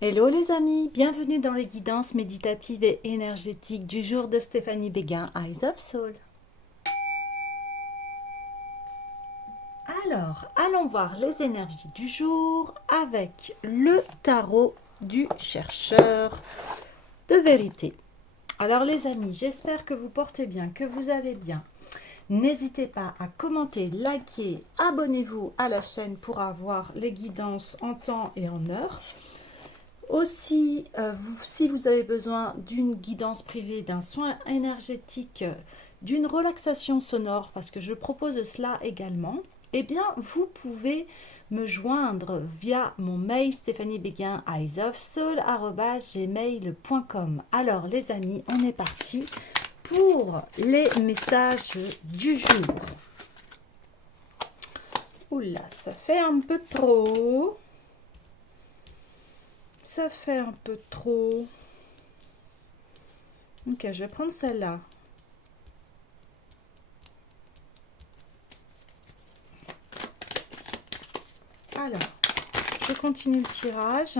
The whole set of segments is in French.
Hello les amis, bienvenue dans les guidances méditatives et énergétiques du jour de Stéphanie Béguin, Eyes of Soul. Alors, allons voir les énergies du jour avec le tarot du chercheur de vérité. Alors les amis, j'espère que vous portez bien, que vous allez bien. N'hésitez pas à commenter, liker, abonnez-vous à la chaîne pour avoir les guidances en temps et en heure. Aussi, si vous avez besoin d'une guidance privée, d'un soin énergétique, d'une relaxation sonore, parce que je propose cela également, eh bien, vous pouvez me joindre via mon mail stéphaniebeguin@gmail.com. Alors, les amis, on est parti pour les messages du jour. Oula, ça fait un peu trop. Ça fait un peu trop. Ok, je vais prendre celle-là. Alors, je continue le tirage.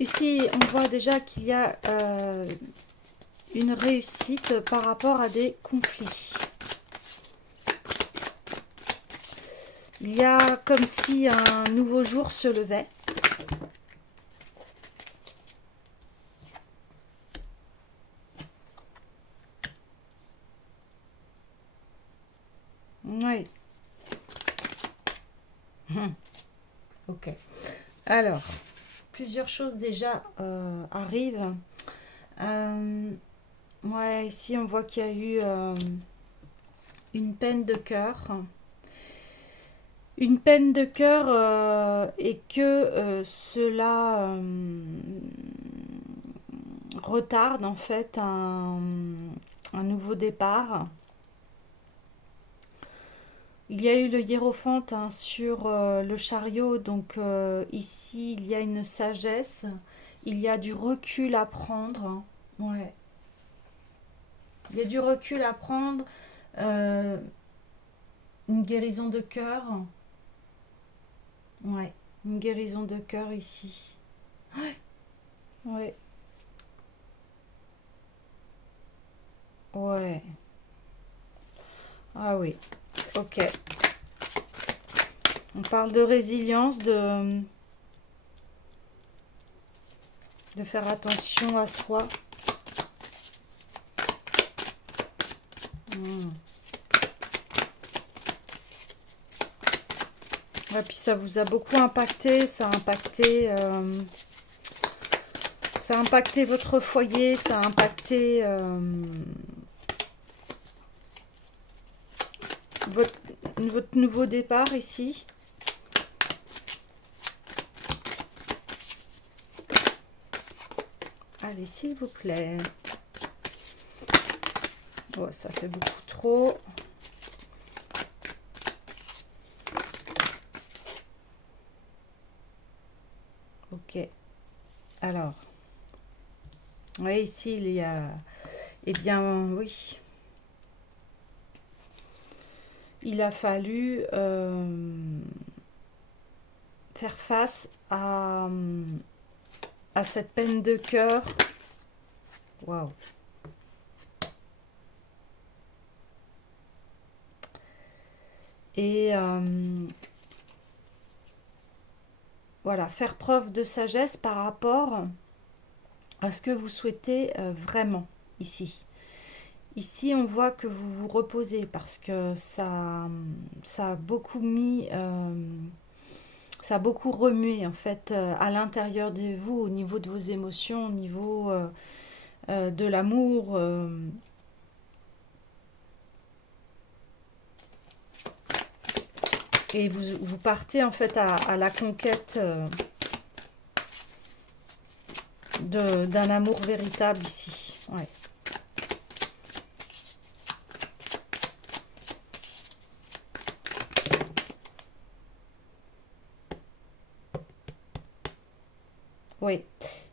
Ici, on voit déjà qu'il y a une réussite par rapport à des conflits. Il y a comme si un nouveau jour se levait. Oui. Ok. Alors, plusieurs choses déjà arrivent. Ouais, ici on voit qu'il y a eu une peine de cœur. Une peine de cœur et que cela retarde en fait un nouveau départ. Il y a eu le hiérophante sur le chariot, donc ici il y a une sagesse, il y a du recul à prendre. Ouais. Il y a du recul à prendre, euh, une guérison de cœur. Ouais, une guérison de cœur ici. Ouais, ouais. Ah oui, ok. On parle de résilience, de faire attention à soi. Et puis ça vous a beaucoup impacté, ça a impacté votre foyer, ça a impacté votre, votre nouveau départ ici. Allez, s'il vous plaît. Oh, ça fait beaucoup trop. Ok. Alors. Oui, ici, il y a... Eh bien, oui. Il a fallu faire face à cette peine de cœur. Waouh. Et voilà, faire preuve de sagesse par rapport à ce que vous souhaitez vraiment ici. Ici, on voit que vous vous reposez parce que ça a beaucoup mis, ça a beaucoup remué en fait à l'intérieur de vous, au niveau de vos émotions, au niveau de l'amour. Et vous partez en fait à la conquête d'un amour véritable ici. Ouais. Oui,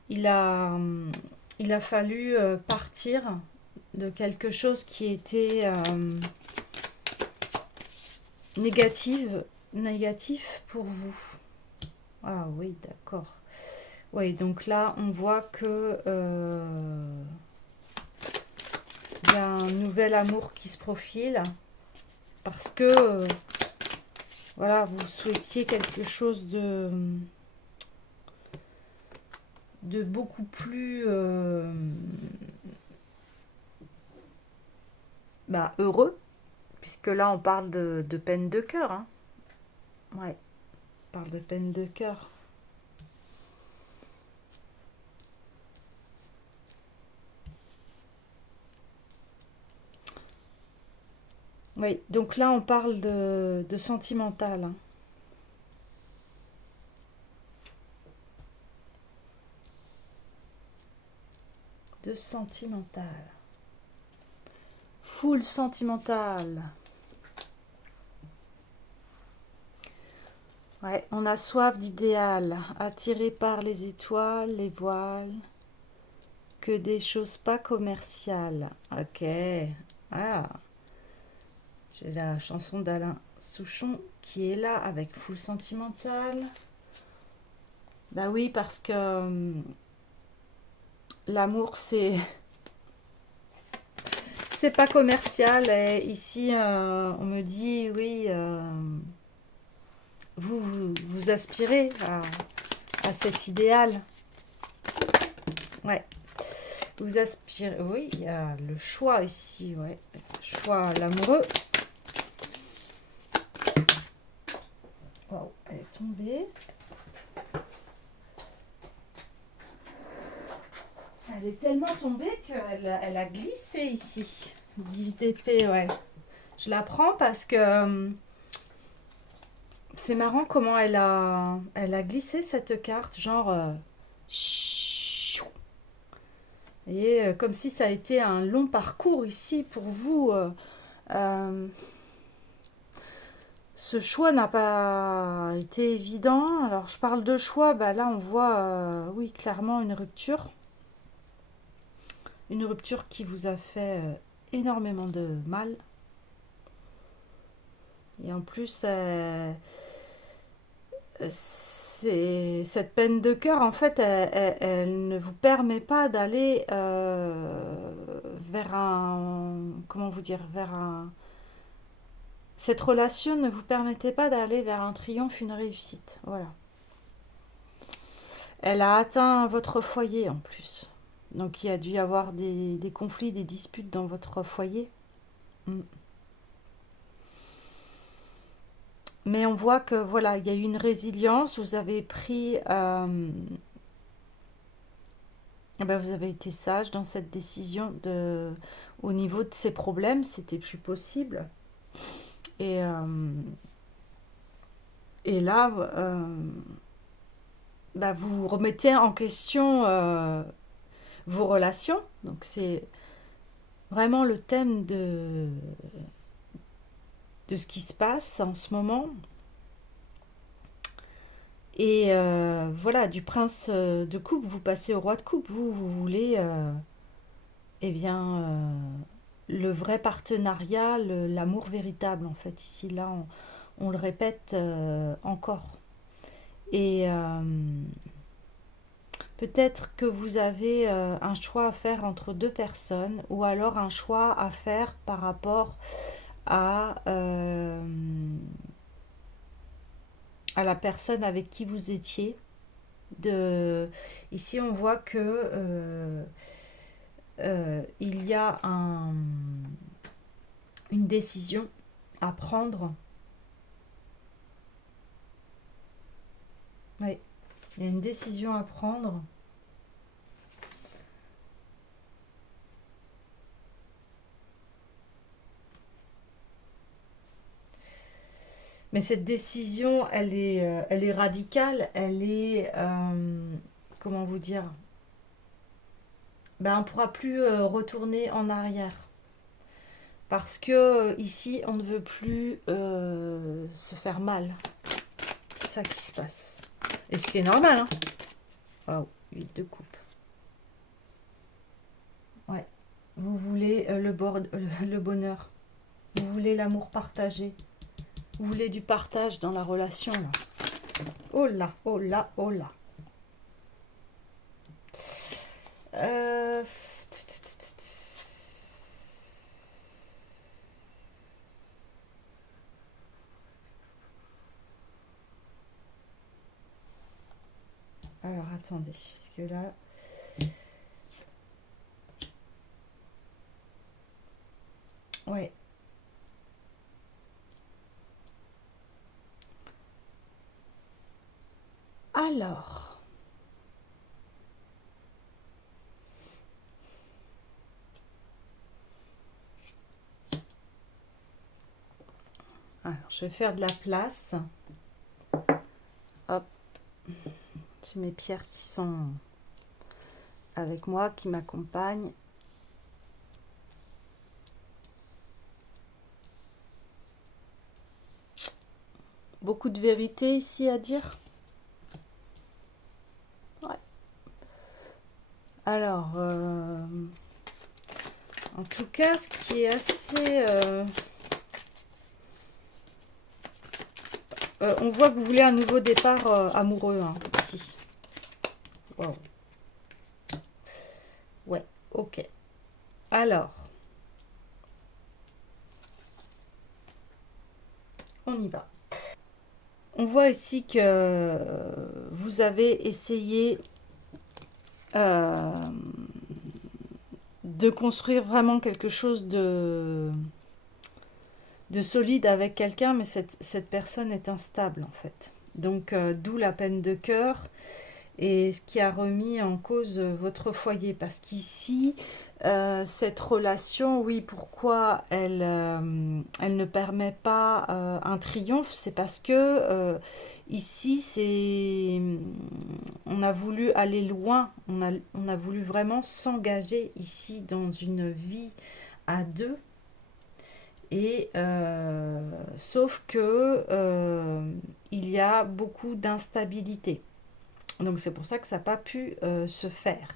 il a fallu partir de quelque chose qui était négative négatif pour vous. Ah oui, d'accord. Oui, donc là, on voit que il y a un nouvel amour qui se profile parce que voilà, vous souhaitiez quelque chose de beaucoup plus heureux, puisque là on parle de peine de cœur. Hein. Ouais, on parle de peine de cœur. Oui, donc là on parle de sentimental. Hein. De sentimental. Full sentimental. Ouais, on a soif d'idéal, attiré par les étoiles, les voiles, que des choses pas commerciales. Ok. Ah, j'ai la chanson d'Alain Souchon qui est là avec Full Sentimental. Bah oui, parce que l'amour c'est pas commercial. Et ici, on me dit oui, vous aspirez à cet idéal. Ouais. Vous aspirez. Oui, il y a le choix ici, ouais. Choix l'amoureux. Wow, elle est tombée. Elle est tellement tombée qu'elle a glissé ici. 10 d'épée, ouais. Je la prends parce que c'est marrant comment elle a glissé cette carte, genre et comme si ça a été un long parcours ici pour vous. Euh, ce choix n'a pas été évident. Alors je parle de choix, bah là on voit oui clairement une rupture. Une rupture qui vous a fait énormément de mal. Et en plus, cette peine de cœur, en fait, elle ne vous permet pas d'aller vers un... Comment vous dire? Vers un... Cette relation ne vous permettait pas d'aller vers un triomphe, une réussite. Voilà. Elle a atteint votre foyer en plus. Donc il y a dû y avoir des conflits, des disputes dans votre foyer. Mm. Mais on voit que voilà, il y a eu une résilience, vous avez pris... vous avez été sage dans cette décision au niveau de ces problèmes, c'était plus possible. Et, et là, vous remettez en question vos relations. Donc c'est vraiment le thème de ce qui se passe en ce moment. Et voilà, du prince de coupe, vous passez au roi de coupe. Vous voulez, eh bien, le vrai partenariat, l'amour véritable, en fait. Ici, là, on le répète encore. Et peut-être que vous avez un choix à faire entre deux personnes, ou alors un choix à faire par rapport à la personne avec qui vous étiez. Ici, on voit que il y a une décision à prendre. Oui, il y a une décision à prendre. Mais cette décision, elle est radicale, elle est, comment vous dire, on ne pourra plus retourner en arrière. Parce que ici, on ne veut plus se faire mal. C'est ça qui se passe. Et ce qui est normal, hein. Waouh, 8 de coupe. Ouais. Vous voulez le bonheur. Vous voulez l'amour partagé. Vous voulez du partage dans la relation, là. Oh là, oh là, oh là. Euh, Alors, attendez, parce que là... Ouais. Alors... Alors, je vais faire de la place. Hop. J'ai mes pierres qui sont avec moi, qui m'accompagnent. Beaucoup de vérité ici à dire. Ouais. Alors, en tout cas, ce qui est assez... on voit que vous voulez un nouveau départ amoureux, hein, ici. Wow. Ouais, ok. Alors, on y va. On voit ici que vous avez essayé de construire vraiment quelque chose de solide avec quelqu'un, mais cette personne est instable en fait. Donc, d'où la peine de cœur et ce qui a remis en cause votre foyer. Parce qu'ici, cette relation, oui, pourquoi elle ne permet pas un triomphe, c'est parce que ici, on a voulu aller loin, on a voulu vraiment s'engager ici dans une vie à deux. Et sauf que il y a beaucoup d'instabilité. Donc c'est pour ça que ça n'a pas pu se faire.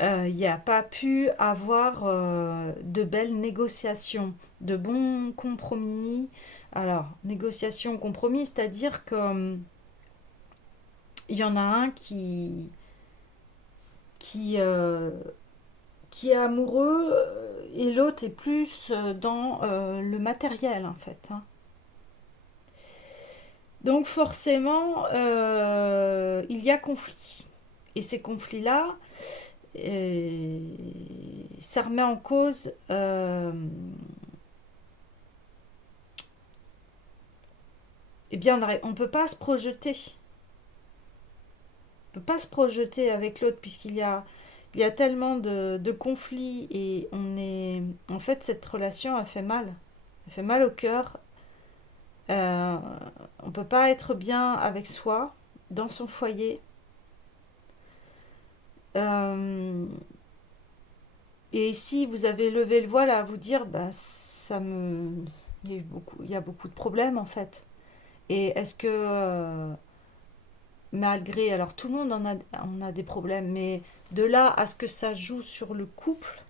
Il n'y a pas pu avoir de belles négociations, de bons compromis. Alors, négociation, compromis, c'est-à-dire que il y en a un qui, euh, qui est amoureux et l'autre est plus dans le matériel en fait, hein. Donc forcément, il y a conflit. Et ces conflits-là, ça remet en cause eh bien, on ne peut pas se projeter. On ne peut pas se projeter avec l'autre il y a tellement de conflits et on est... En fait, cette relation, elle fait mal. Elle fait mal au cœur. Euh, on ne peut pas être bien avec soi, dans son foyer. Euh, et si vous avez levé le voile à vous dire, bah, ça me... il y a beaucoup de problèmes en fait. Et est-ce que malgré, alors tout le monde en a des problèmes, mais de là à ce que ça joue sur le couple,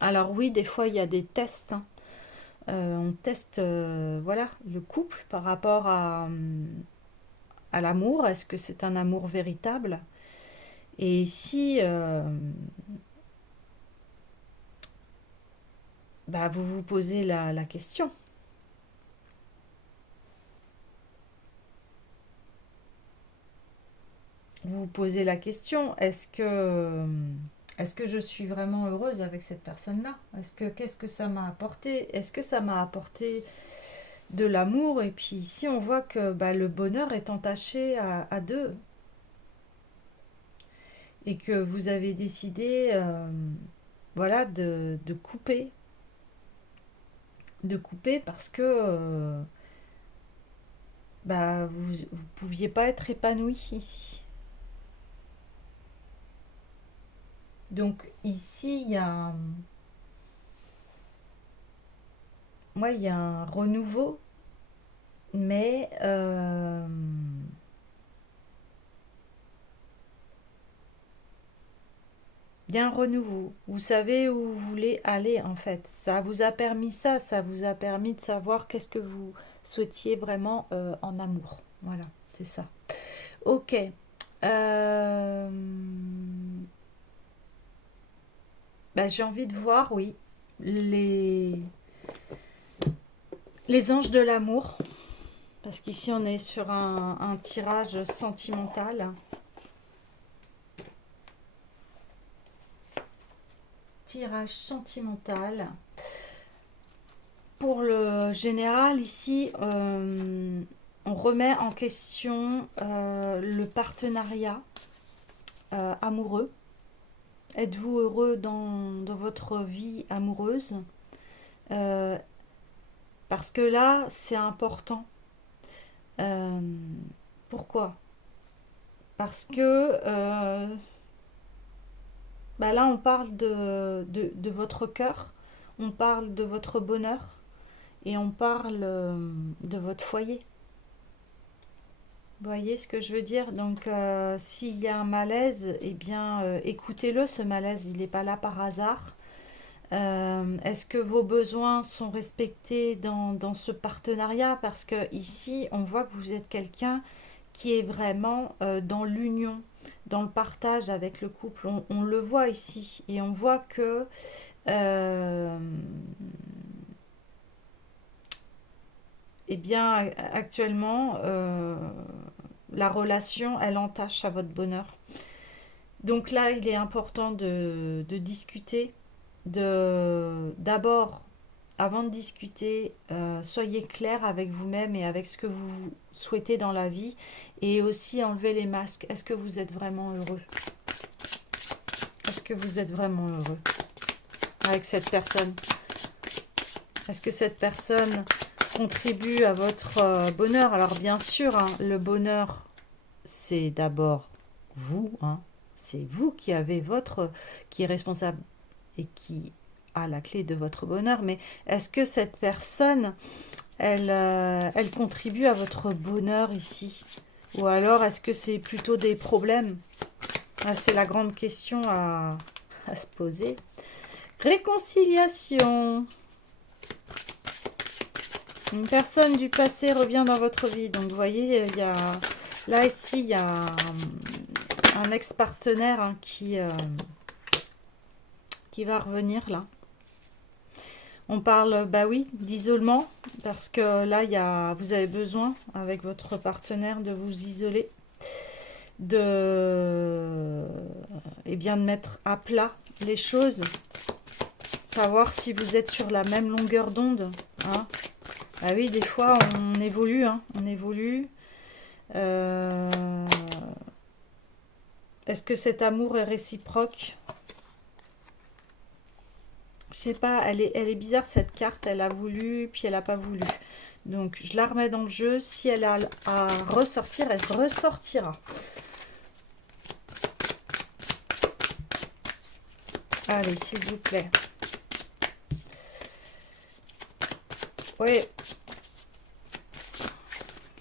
alors oui, des fois il y a des tests, hein. On teste voilà, le couple par rapport à l'amour. Est-ce que c'est un amour véritable? Et si bah, vous vous posez la question, vous vous posez la question, est-ce que je suis vraiment heureuse avec cette personne-là? Qu'est-ce que ça m'a apporté? Est-ce que ça m'a apporté de l'amour? Et puis ici, on voit que bah, le bonheur est entaché à deux et que vous avez décidé, voilà, de couper parce que bah, vous pouviez pas être épanoui ici. Donc ici, il y a un renouveau, mais il Il y a un renouveau. Vous savez où vous voulez aller en fait. Ça vous a permis ça, ça vous a permis de savoir qu'est-ce que vous souhaitiez vraiment en amour. Voilà, c'est ça. Ok. Euh, bah, j'ai envie de voir, oui, les, les anges de l'amour. Parce qu'ici, on est sur un tirage sentimental. Tirage sentimental. Pour le général, ici, on remet en question le partenariat amoureux. Êtes-vous heureux dans votre vie amoureuse? Euh, Parce que là, c'est important. Euh, Pourquoi? Parce que bah là, on parle de votre cœur, on parle de votre bonheur et on parle de votre foyer. Vous voyez ce que je veux dire? Donc, s'il y a un malaise, eh bien, écoutez-le, ce malaise, il n'est pas là par hasard. Est-ce que vos besoins sont respectés dans ce partenariat? Parce que ici, on voit que vous êtes quelqu'un qui est vraiment dans l'union, dans le partage avec le couple. On le voit ici et on voit que euh, eh bien, actuellement, la relation, elle entache à votre bonheur. Donc là, il est important de discuter, d'abord, avant de discuter, soyez clair avec vous-même et avec ce que vous souhaitez dans la vie et aussi enlever les masques. Est-ce que vous êtes vraiment heureux? Est-ce que vous êtes vraiment heureux avec cette personne? Est-ce que cette personne contribue à votre bonheur? Alors bien sûr, hein, le bonheur, c'est d'abord vous, hein. C'est vous qui avez qui est responsable et qui a la clé de votre bonheur. Mais est-ce que cette personne, elle contribue à votre bonheur ici? Ou alors est-ce que c'est plutôt des problèmes? Ah, c'est la grande question à se poser. Réconciliation. Une personne du passé revient dans votre vie. Donc, vous voyez, il y a... Là, ici, il y a un ex-partenaire hein, qui va revenir, là. On parle, bah oui, d'isolement. Parce que là, vous avez besoin, avec votre partenaire, de vous isoler. Eh bien, de mettre à plat les choses. Savoir si vous êtes sur la même longueur d'onde. Hein. Ah oui, des fois, on évolue. Hein, on évolue. Est-ce que cet amour est réciproque? Je sais pas, elle est bizarre cette carte. Elle a voulu, puis elle a pas voulu. Donc, je la remets dans le jeu. Si elle a à ressortir, elle ressortira. Allez, s'il vous plaît. Oui.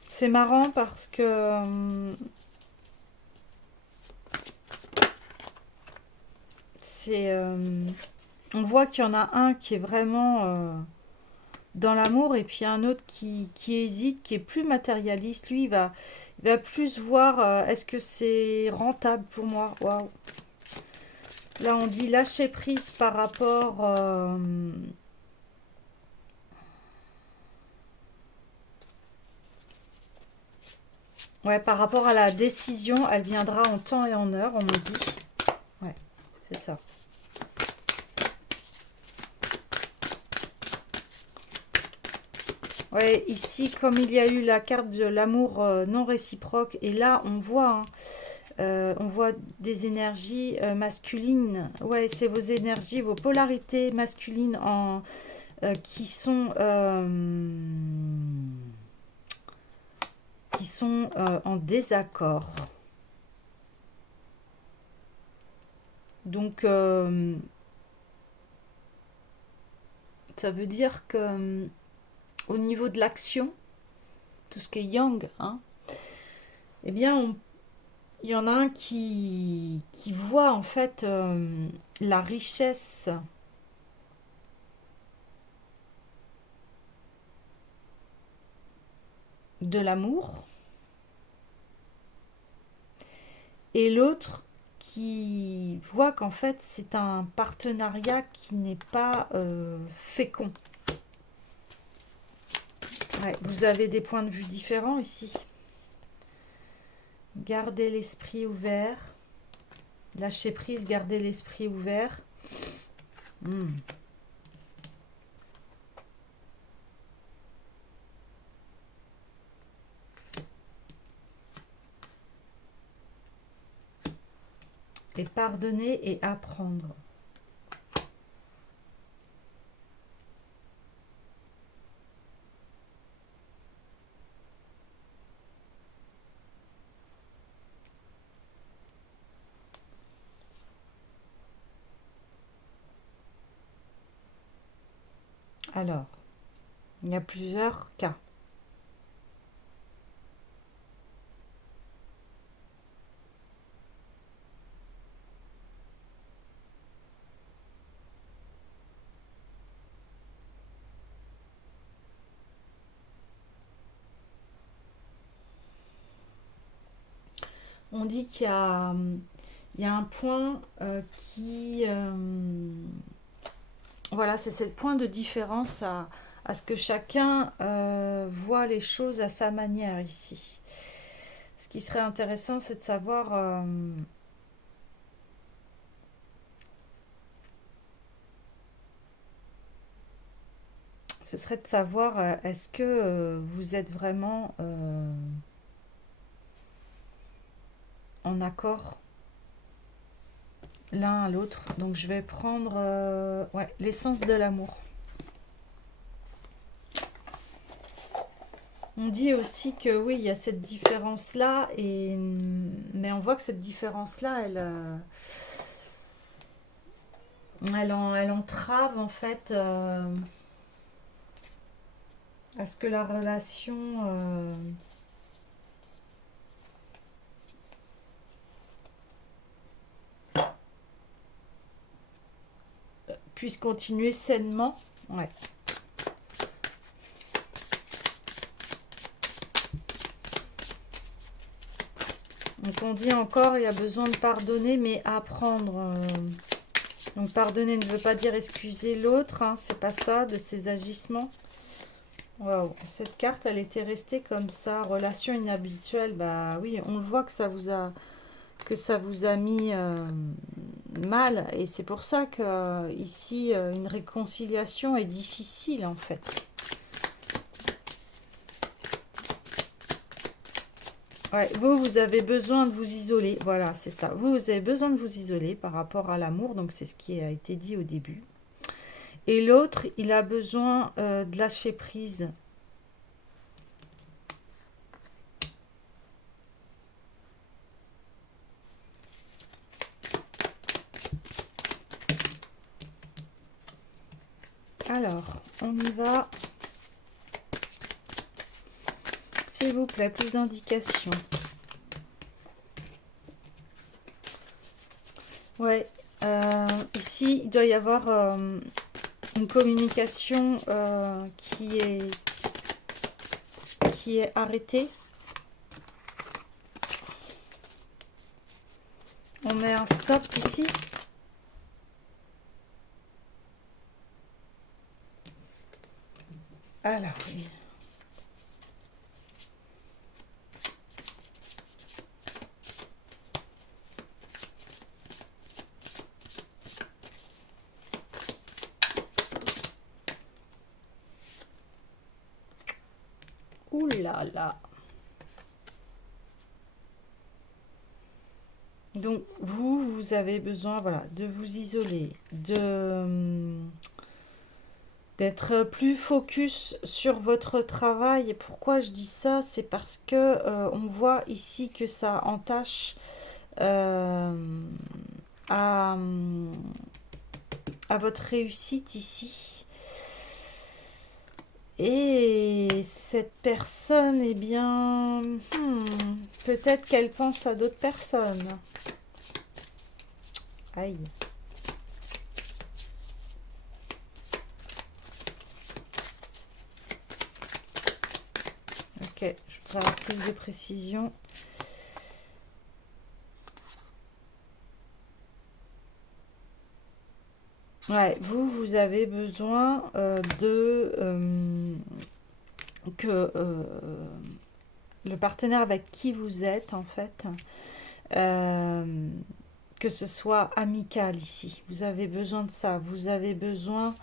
C'est marrant parce que on voit qu'il y en a un qui est vraiment dans l'amour et puis un autre qui hésite, qui est plus matérialiste. Lui, il va plus voir est-ce que c'est rentable pour moi. Waouh. Là, on dit lâcher prise par rapport ouais, par rapport à la décision. Elle viendra en temps et en heure, on me dit. Ouais, c'est ça. Ouais, ici, comme il y a eu la carte de l'amour non réciproque, et là, on voit des énergies masculines. Ouais, c'est vos énergies, vos polarités masculines qui sont en désaccord. Donc, ça veut dire que au niveau de l'action, tout ce qui est yang, hein, eh bien, Il y en a un qui voit en fait la richesse de l'amour et l'autre qui voit qu'en fait c'est un partenariat qui n'est pas fécond. Ouais, vous avez des points de vue différents ici. Gardez l'esprit ouvert. Lâchez prise, gardez l'esprit ouvert. Et pardonner et apprendre. Alors, il y a plusieurs cas. On dit qu'il y a un point qui... voilà, c'est ce point de différence à ce que chacun voit les choses à sa manière ici. Ce qui serait intéressant, c'est de savoir... ce serait de savoir, est-ce que vous êtes vraiment en accord l'un à l'autre. Donc je vais prendre ouais, l'essence de l'amour. On dit aussi que oui, il y a cette différence-là, mais on voit que cette différence-là, elle entrave en fait à ce que la relation puisse continuer sainement. Ouais. Donc on dit encore, il y a besoin de pardonner, mais apprendre. Donc pardonner ne veut pas dire excuser l'autre, hein, c'est pas ça, de ses agissements. Waouh, cette carte, elle était restée comme ça, relation inhabituelle. Bah oui, on le voit que ça vous a mis mal, et c'est pour ça que ici une réconciliation est difficile en fait. Ouais, vous avez besoin de vous isoler, voilà, c'est ça. Vous avez besoin de vous isoler par rapport à l'amour, donc c'est ce qui a été dit au début. Et l'autre, il a besoin de lâcher prise. Alors, on y va. S'il vous plaît, plus d'indications. Ouais, ici, il doit y avoir une communication qui est arrêtée. On met un stop ici. Alors, oui. Ouh là là. Donc, vous avez besoin, voilà, de vous isoler, d'être plus focus sur votre travail. Et pourquoi je dis ça? C'est parce que on voit ici que ça entache à votre réussite ici. Et cette personne, eh bien, peut-être qu'elle pense à d'autres personnes. Aïe. Ok, je voudrais avoir plus de précision. Ouais, vous avez besoin que le partenaire avec qui vous êtes, en fait, que ce soit amical ici. Vous avez besoin de ça. Vous avez besoin...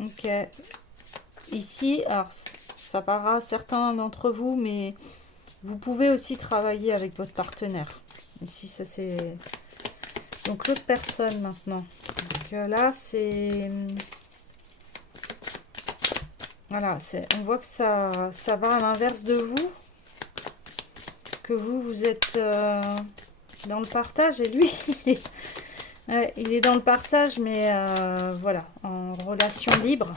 ok. Ici, alors, ça parlera à certains d'entre vous, mais vous pouvez aussi travailler avec votre partenaire. Ici, ça c'est... Donc, l'autre personne maintenant. Parce que là, c'est... Voilà, on voit que ça va à l'inverse de vous. Que vous êtes dans le partage et lui, ouais, il est dans le partage, mais voilà, en relation libre.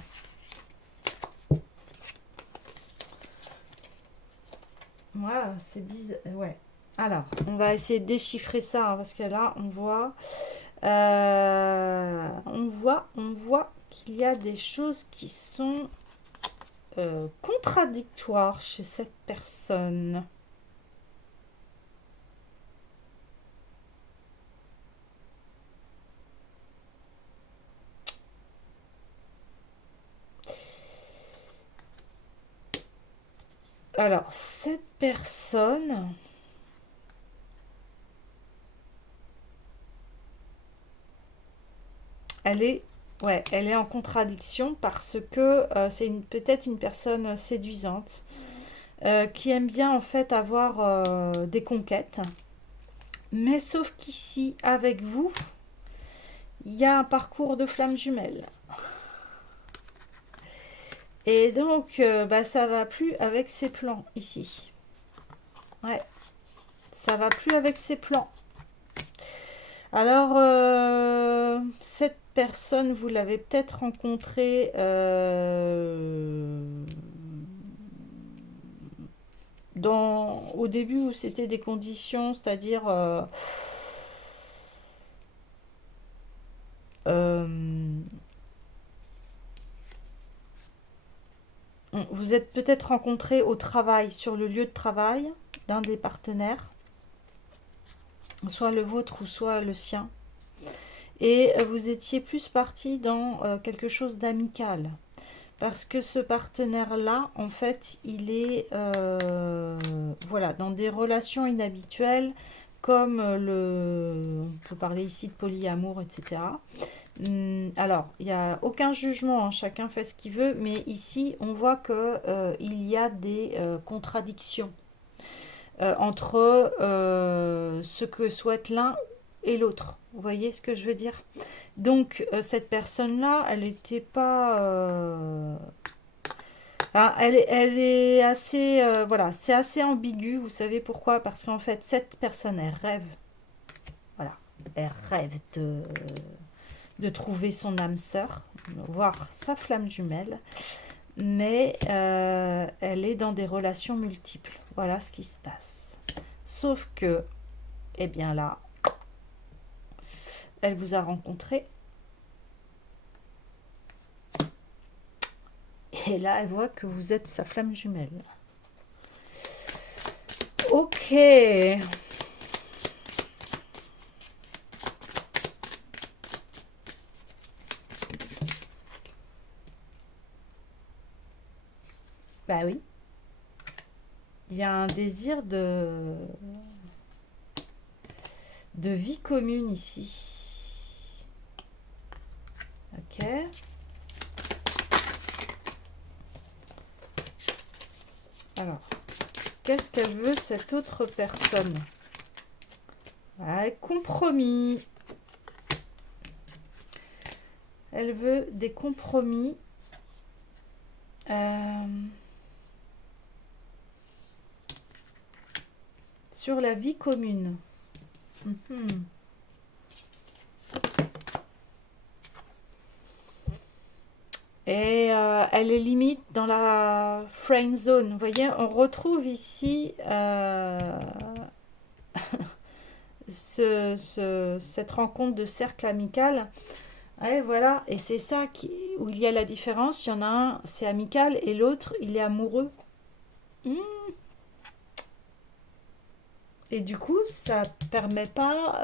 Voilà, c'est bizarre. Ouais. Alors, on va essayer de déchiffrer ça, hein, parce que là, on voit qu'il y a des choses qui sont contradictoires chez cette personne. Alors, cette personne... Elle est, ouais, elle est en contradiction parce que c'est peut-être une personne séduisante qui aime bien en fait avoir des conquêtes. Mais sauf qu'ici, avec vous, il y a un parcours de flammes jumelles. Et donc, bah, ça va plus avec ses plans ici. Ouais, ça va plus avec ses plans. Alors, cette personne, vous l'avez peut-être rencontrée au début où c'était des conditions, c'est-à-dire vous êtes peut-être rencontrés au travail, sur le lieu de travail d'un des partenaires, soit le vôtre ou soit le sien. Et vous étiez plus parti dans quelque chose d'amical. Parce que ce partenaire-là, en fait, il est voilà, dans des relations inhabituelles, comme on peut parler ici de polyamour, etc. Alors, il n'y a aucun jugement, hein, chacun fait ce qu'il veut, mais ici, on voit que il y a des contradictions entre ce que souhaite l'un et l'autre. Vous voyez ce que je veux dire? Donc, cette personne-là, elle n'était pas... elle est assez... voilà, c'est assez ambigu. Vous savez pourquoi? Parce qu'en fait, cette personne, elle rêve. Voilà. Elle rêve de trouver son âme sœur, voir sa flamme jumelle. Mais elle est dans des relations multiples. Voilà ce qui se passe. Sauf que, eh bien là, elle vous a rencontré. Et là, elle voit que vous êtes sa flamme jumelle. Ok. Bah oui. Il y a un désir de vie commune ici. Ok. Alors, qu'est-ce qu'elle veut cette autre personne? Compromis. Elle veut des compromis. sur la vie commune. Et elle est limite dans la friend zone. Vous voyez, on retrouve ici cette rencontre de cercle amical. Ouais, voilà, et c'est ça où il y a la différence. Il y en a un, c'est amical, et l'autre, il est amoureux. Et du coup, ça permet pas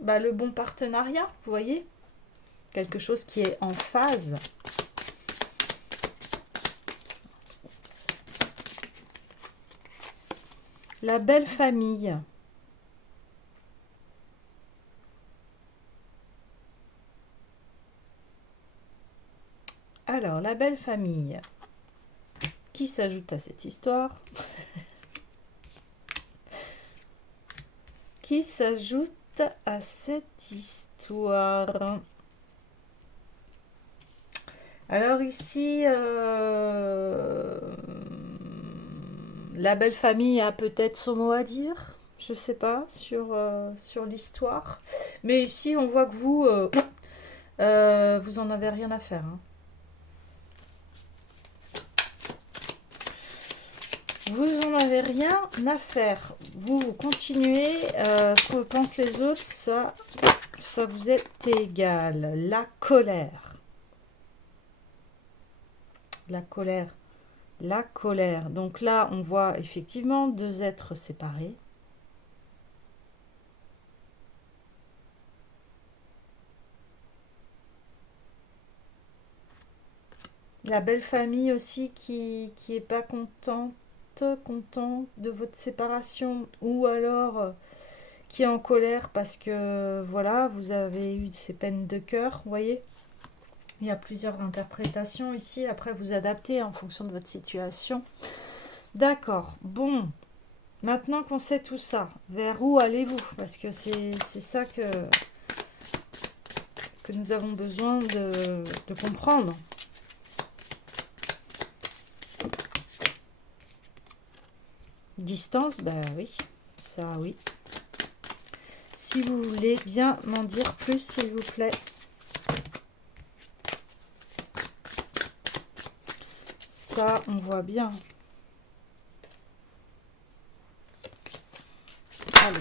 le bon partenariat, vous voyez? Quelque chose qui est en phase. La belle famille. Alors, la belle famille qui s'ajoute à cette histoire. Qui s'ajoute à cette histoire. Alors ici, la belle famille a peut-être son mot à dire, je sais pas, sur l'histoire. Mais ici, on voit que vous, vous en avez rien à faire. Hein. Vous en avez rien à faire. Vous continuez, ce que pensent les autres, ça vous est égal. La colère. La colère. La colère. Donc là, on voit effectivement deux êtres séparés. La belle famille aussi qui est pas content de votre séparation, ou alors qui est en colère parce que voilà, vous avez eu ces peines de cœur, vous voyez. Il y a plusieurs interprétations ici, après vous adaptez en fonction de votre situation. D'accord, bon, maintenant qu'on sait tout ça, vers où allez-vous? Parce que c'est ça que nous avons besoin de comprendre. Distance, bah oui, ça oui. Si vous voulez bien m'en dire plus, s'il vous plaît. Ça, on voit bien. Allez.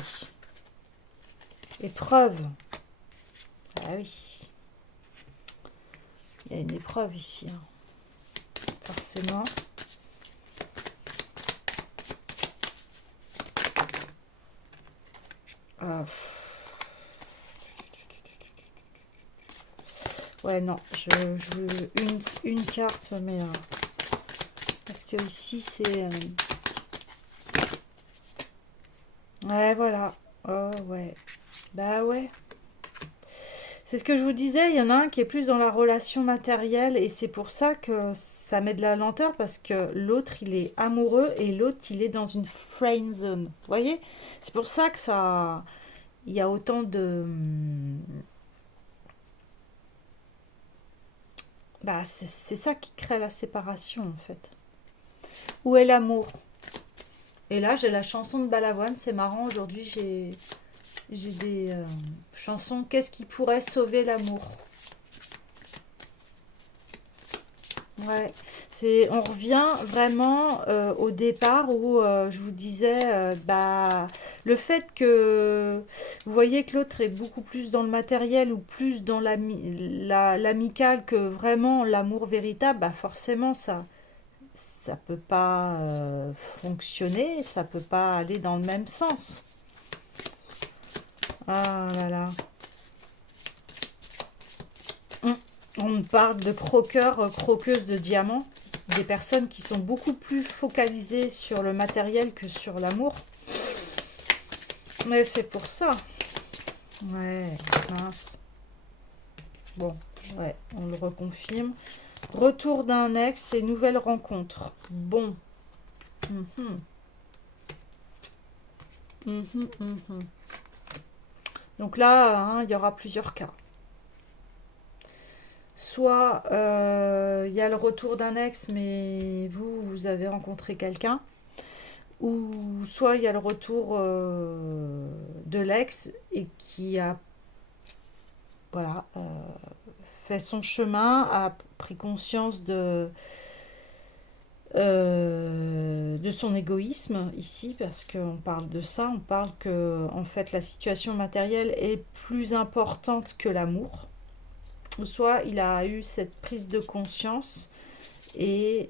Épreuve. Ah oui. Il y a une épreuve ici. Hein. Forcément. Ouais, non. Je veux une carte, mais... parce que ici, c'est... Ouais, voilà. Oh, ouais. Bah ouais. C'est ce que je vous disais, il y en a un qui est plus dans la relation matérielle et c'est pour ça que ça met de la lenteur parce que l'autre il est amoureux et l'autre il est dans une friend zone. Vous voyez? C'est pour ça que ça... Il y a autant de... Bah c'est ça qui crée la séparation en fait. Où est l'amour? Et là j'ai la chanson de Balavoine, c'est marrant, aujourd'hui j'ai des chansons. Qu'est-ce qui pourrait sauver l'amour? Ouais, on revient vraiment au départ où je vous disais, le fait que vous voyez que l'autre est beaucoup plus dans le matériel ou plus dans l'amical que vraiment l'amour véritable, bah forcément ça peut pas fonctionner, ça peut pas aller dans le même sens. Ah là là. On me parle de croqueurs, croqueuses de diamants, des personnes qui sont beaucoup plus focalisées sur le matériel que sur l'amour. Mais c'est pour ça. Ouais, mince. Bon, ouais, on le reconfirme. Retour d'un ex et nouvelle rencontre. Bon. Donc là, hein, il y aura plusieurs cas. Soit il y a le retour d'un ex, mais vous avez rencontré quelqu'un. ou soit il y a le retour de l'ex et qui a voilà, fait son chemin, a pris conscience de son égoïsme ici, parce qu'on parle de ça, on parle que en fait la situation matérielle est plus importante que l'amour. Ou soit il a eu cette prise de conscience et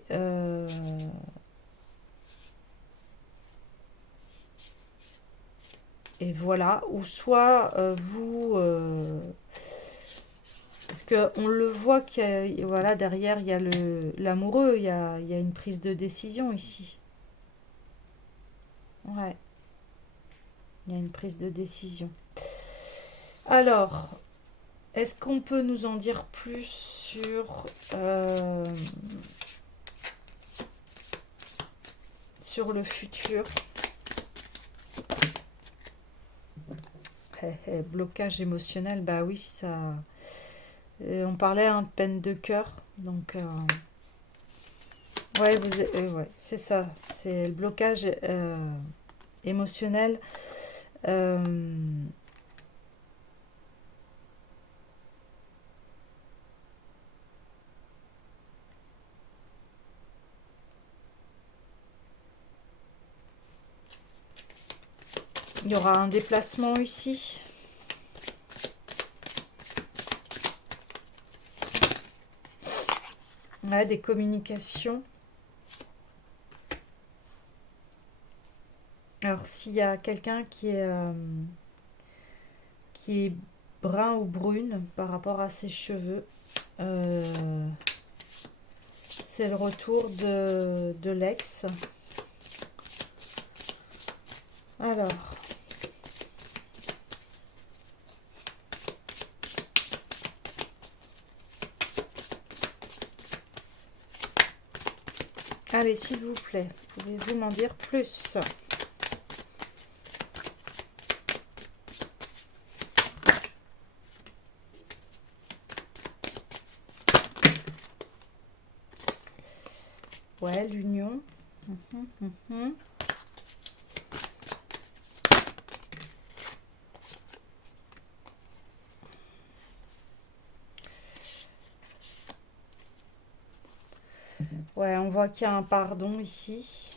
voilà, ou soit parce qu'on le voit que voilà, derrière il y a l'amoureux, il y a une prise de décision ici. Ouais, il y a une prise de décision. Alors, est-ce qu'on peut nous en dire plus sur le futur? Blocage émotionnel, bah oui, ça. On parlait de peine de cœur, donc ouais, ouais, c'est ça, c'est le blocage émotionnel. Euh, il y aura un déplacement ici. Ouais, des communications. Alors, s'il y a quelqu'un qui est brun ou brune par rapport à ses cheveux, c'est le retour de l'ex. Alors, allez, s'il vous plaît, pouvez-vous m'en dire plus? Ouais, l'union. Ouais, on voit qu'il y a un pardon ici.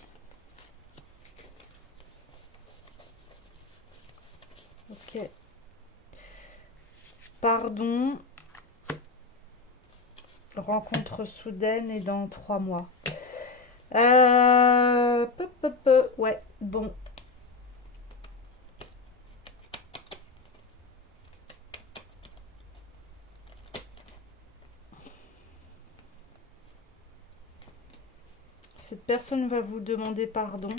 Ok. Pardon. Rencontre soudaine et dans 3 mois. Ouais, bon. Cette personne va vous demander pardon.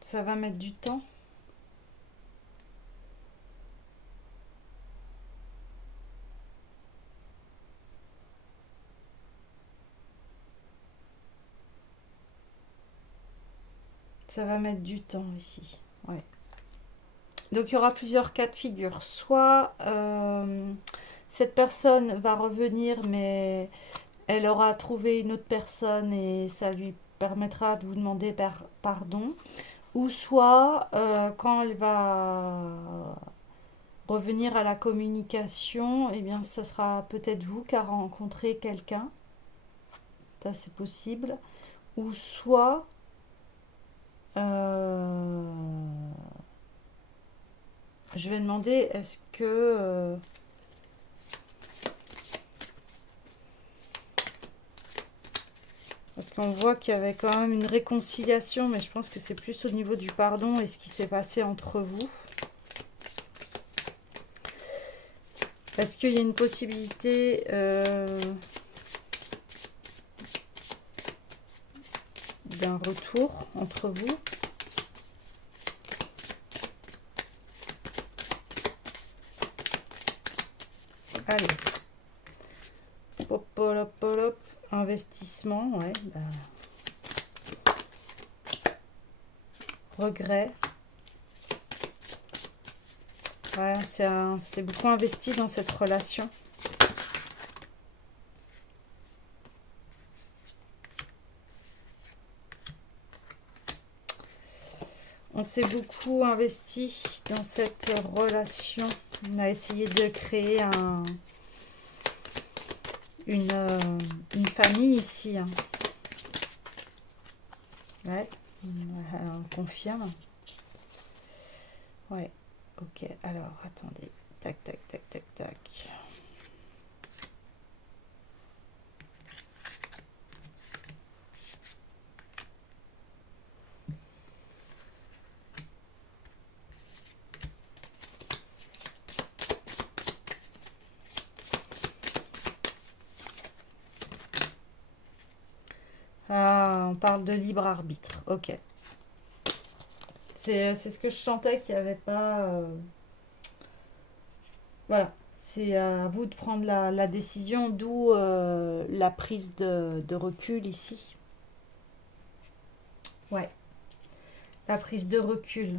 Ça va mettre du temps. Ça va mettre du temps ici. Ouais. Donc il y aura plusieurs cas de figure. Soit cette personne va revenir, mais elle aura trouvé une autre personne et ça lui permettra de vous demander pardon. Ou soit quand elle va revenir à la communication, eh bien ça sera peut-être vous qui a rencontré quelqu'un. Ça c'est possible. Ou soit je vais demander est-ce que parce qu'on voit qu'il y avait quand même une réconciliation, mais je pense que c'est plus au niveau du pardon et ce qui s'est passé entre vous. Est-ce qu'il y a une possibilité d'un retour entre vous? Allez. Pop, pop, pop, Investissement, ouais. Regret. Ouais, c'est beaucoup investi dans cette relation. On s'est beaucoup investi dans cette relation. On a essayé de créer une famille ici. Hein. Ouais, on confirme. Ouais, ok. Alors, attendez. Tac, tac, tac, tac, tac. Ah, on parle de libre arbitre. Ok. C'est ce que je sentais qu'il n'y avait pas... Voilà. C'est à vous de prendre la décision, d'où la prise de recul ici. Ouais. La prise de recul.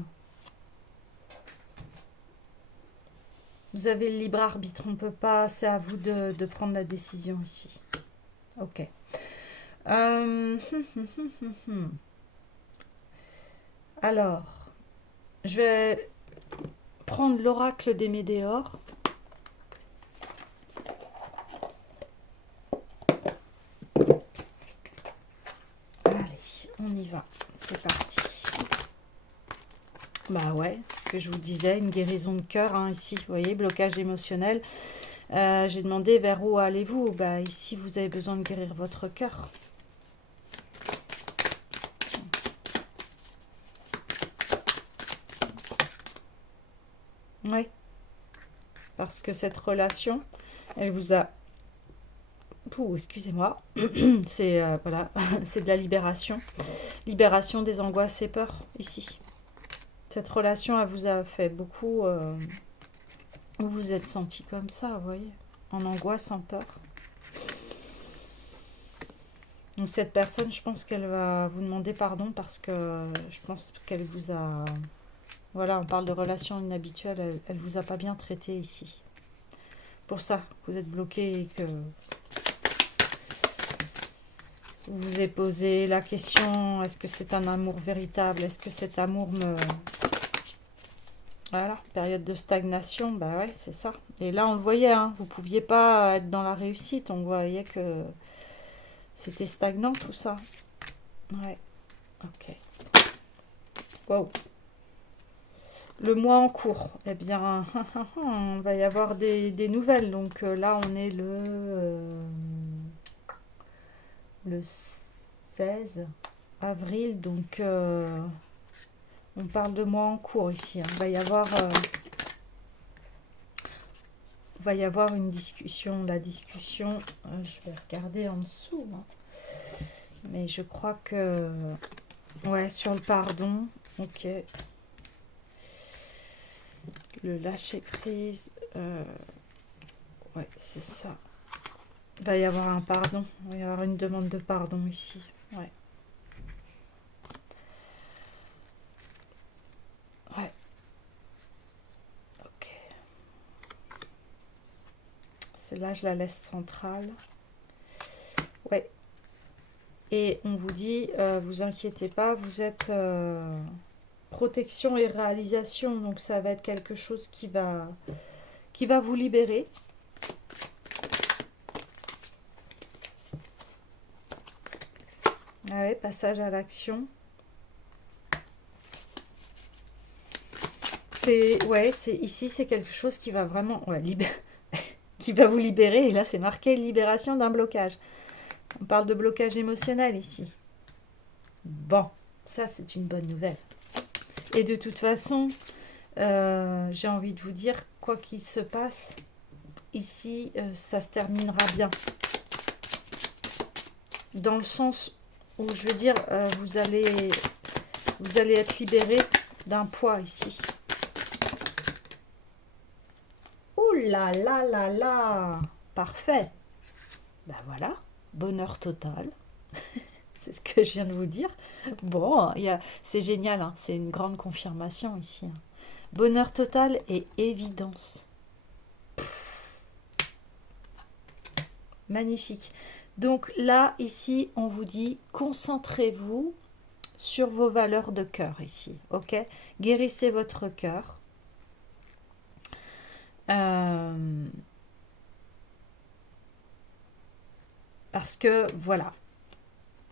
Vous avez le libre arbitre. On ne peut pas... C'est à vous de prendre la décision ici. Ok. Alors, je vais prendre l'oracle des Médéors. Allez, on y va. C'est parti. Bah ouais, c'est ce que je vous disais, une guérison de cœur, hein, ici, vous voyez, blocage émotionnel. J'ai demandé vers où allez-vous? Bah ici, vous avez besoin de guérir votre cœur. Oui, parce que cette relation, elle vous a... Pouh, excusez-moi, c'est voilà, c'est de la libération. Libération des angoisses et peurs, ici. Cette relation, elle vous a fait beaucoup... vous vous êtes senti comme ça, vous voyez, en angoisse, en peur. Donc cette personne, je pense qu'elle va vous demander pardon parce que je pense qu'elle vous a... Voilà, on parle de relations inhabituelles, elle vous a pas bien traité ici. Pour ça, vous êtes bloqué et que vous vous êtes posé la question, est-ce que c'est un amour véritable? Est-ce que cet amour me... Voilà, période de stagnation, bah ouais, c'est ça. Et là, on le voyait, hein, vous pouviez pas être dans la réussite, on voyait que c'était stagnant tout ça. Ouais, ok. Wow. Le mois en cours, eh bien, il va y avoir des nouvelles. Donc là, on est le 16 avril. Donc, on parle de mois en cours ici. Hein. Il va y avoir une discussion. La discussion, je vais regarder en dessous. Hein. Mais je crois que... Ouais, sur le pardon. Ok. Le lâcher prise. Ouais, c'est ça. Il va y avoir un pardon. Il va y avoir une demande de pardon ici. Ouais. Ouais. Ok. Celle-là, je la laisse centrale. Ouais. Et on vous dit, vous inquiétez pas, vous êtes protection et réalisation. Donc ça va être quelque chose qui va vous libérer. Ah ouais, passage à l'action. Ici, c'est quelque chose qui va vraiment qui va vous libérer. Et là, c'est marqué libération d'un blocage. On parle de blocage émotionnel ici. Bon, ça, c'est une bonne nouvelle. Et de toute façon, j'ai envie de vous dire, quoi qu'il se passe, ici, ça se terminera bien. Dans le sens où, je veux dire, vous allez être libéré d'un poids ici. Ouh là là là là! Parfait! Ben voilà, bonheur total. C'est ce que je viens de vous dire. Bon, c'est génial, hein, c'est une grande confirmation ici. Hein. Bonheur total et évidence. Magnifique. Donc là, ici, on vous dit, concentrez-vous sur vos valeurs de cœur ici, ok? Guérissez votre cœur. Parce que, voilà,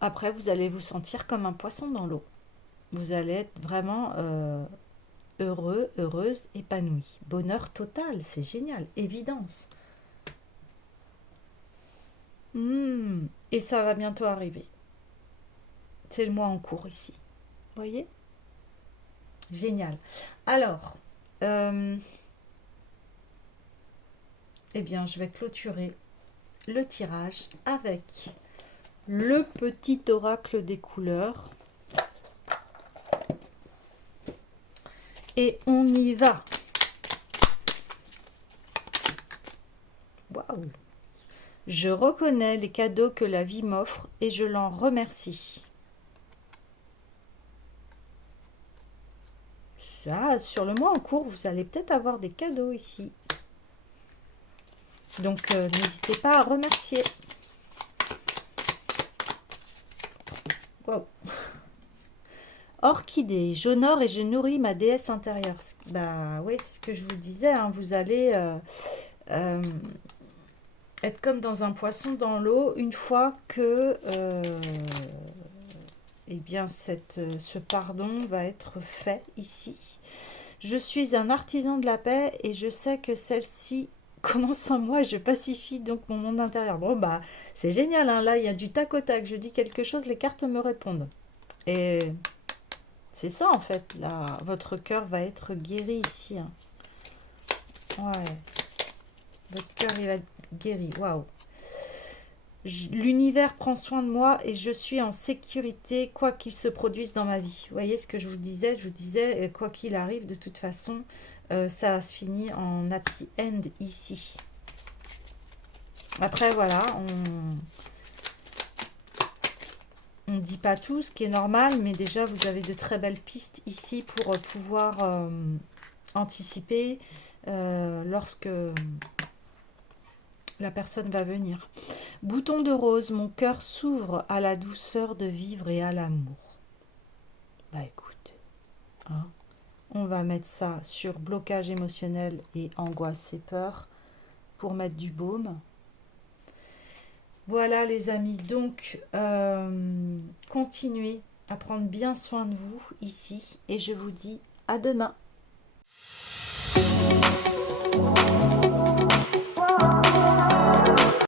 après, vous allez vous sentir comme un poisson dans l'eau. Vous allez être vraiment heureux, heureuse, épanoui. Bonheur total, c'est génial, évidence. Et ça va bientôt arriver. C'est le mois en cours ici. Vous voyez? Génial. Alors, eh bien, je vais clôturer le tirage avec le petit oracle des couleurs. Et on y va. Waouh! Je reconnais les cadeaux que la vie m'offre et je l'en remercie. Ça, sur le mois en cours, vous allez peut-être avoir des cadeaux ici. Donc, n'hésitez pas à remercier. Wow. Orchidée, j'honore et je nourris ma déesse intérieure. Bah oui, c'est ce que je vous disais. Hein, vous allez être comme dans un poisson dans l'eau une fois que eh bien ce pardon va être fait ici. Je suis un artisan de la paix et je sais que celle-ci commence en moi et je pacifie donc mon monde intérieur. Bon bah c'est génial, hein, là il y a du tac au tac, je dis quelque chose, les cartes me répondent. Et c'est ça en fait, là, votre cœur va être guéri ici. Hein. Ouais, votre cœur il va être guéri, waouh. L'univers prend soin de moi et je suis en sécurité quoi qu'il se produise dans ma vie. Vous voyez ce que je vous disais? Je vous disais, quoi qu'il arrive, de toute façon, ça se finit en happy end ici. Après, voilà, on ne dit pas tout, ce qui est normal, mais déjà, vous avez de très belles pistes ici pour pouvoir anticiper lorsque la personne va venir. Bouton de rose, mon cœur s'ouvre à la douceur de vivre et à l'amour. Bah écoute, hein, on va mettre ça sur blocage émotionnel et angoisse et peur pour mettre du baume. Voilà les amis, donc continuez à prendre bien soin de vous ici et je vous dis à demain.